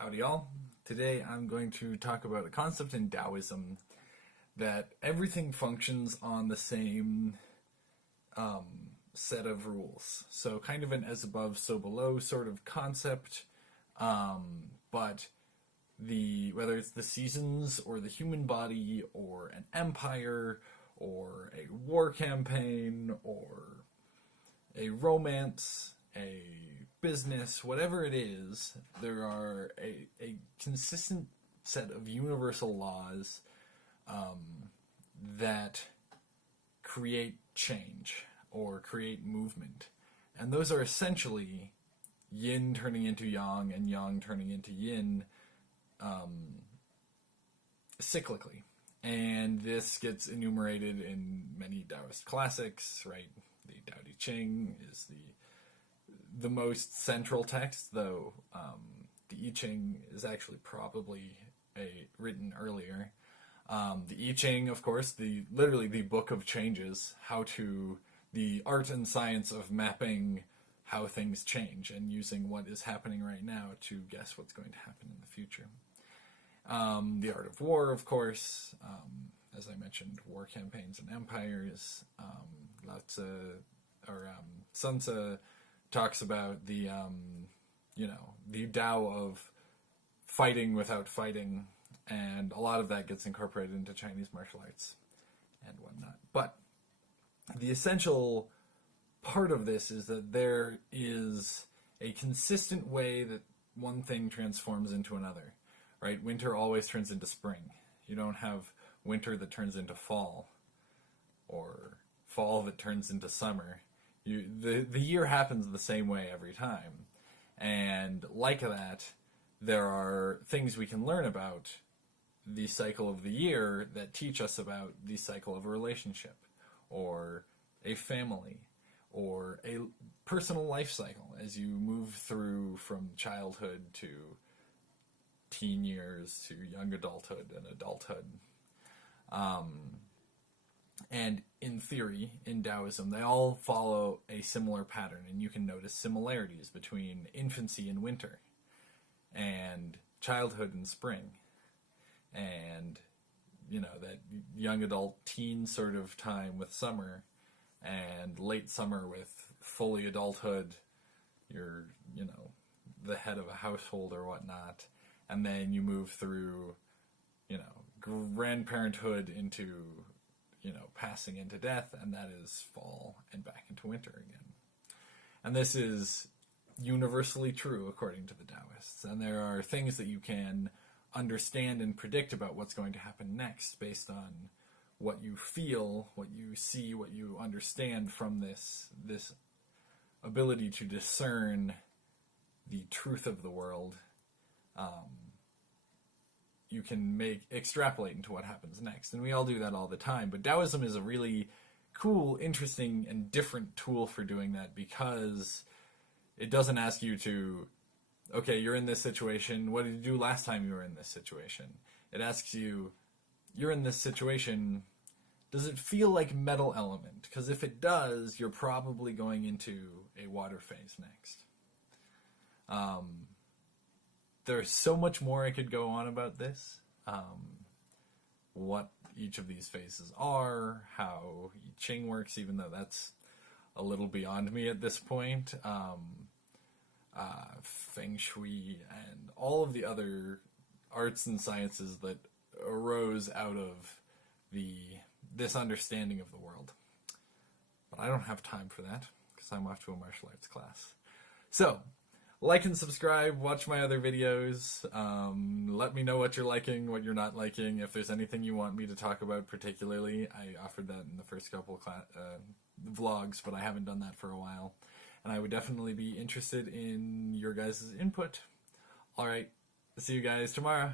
Howdy y'all. Today I'm going to talk about a concept in Taoism that everything functions on the same set of rules. So kind of an as above, so below sort of concept, but whether it's the seasons or the human body or an empire or a war campaign or a romance, a business, whatever it is, there are a consistent set of universal laws that create change or create movement. And those are essentially yin turning into yang and yang turning into yin cyclically. And this gets enumerated in many Taoist classics, right? The Tao Te Ching is the most central text, though the I Ching is actually probably written earlier. The I Ching, of course, literally the book of changes, the art and science of mapping how things change and using what is happening right now to guess what's going to happen in the future. The art of war, of course, as I mentioned, war campaigns and empires. Sun Tzu talks about the Tao of fighting without fighting, and a lot of that gets incorporated into Chinese martial arts and whatnot. But the essential part of this is that there is a consistent way that one thing transforms into another, right? Winter always turns into spring. You don't have winter that turns into fall, or fall that turns into summer. The year happens the same way every time. And like that, there are things we can learn about the cycle of the year that teach us about the cycle of a relationship, or a family, or a personal life cycle as you move through from childhood to teen years to young adulthood and adulthood. And in theory, in Taoism, they all follow a similar pattern, and you can notice similarities between infancy and winter, and childhood and spring, and, that young adult teen sort of time with summer, and late summer with fully adulthood, you're, the head of a household or whatnot, and then you move through, grandparenthood into passing into death, and that is fall and back into winter again. And this is universally true according to the Taoists. And there are things that you can understand and predict about what's going to happen next based on what you feel, what you see, what you understand from this ability to discern the truth of the world. You can extrapolate into what happens next. And we all do that all the time. But Taoism is a really cool, interesting, and different tool for doing that, because it doesn't ask you to, okay, you're in this situation, what did you do last time you were in this situation? It asks you, you're in this situation, does it feel like metal element? Because if it does, you're probably going into a water phase next. There's so much more I could go on about this. What each of these phases are, how I Ching works, even though that's a little beyond me at this point. Feng Shui and all of the other arts and sciences that arose out of this understanding of the world. But I don't have time for that, because I'm off to a martial arts class. So, like and subscribe, watch my other videos, let me know what you're liking, what you're not liking, if there's anything you want me to talk about particularly. I offered that in the first couple vlogs, but I haven't done that for a while. And I would definitely be interested in your guys' input. Alright, see you guys tomorrow.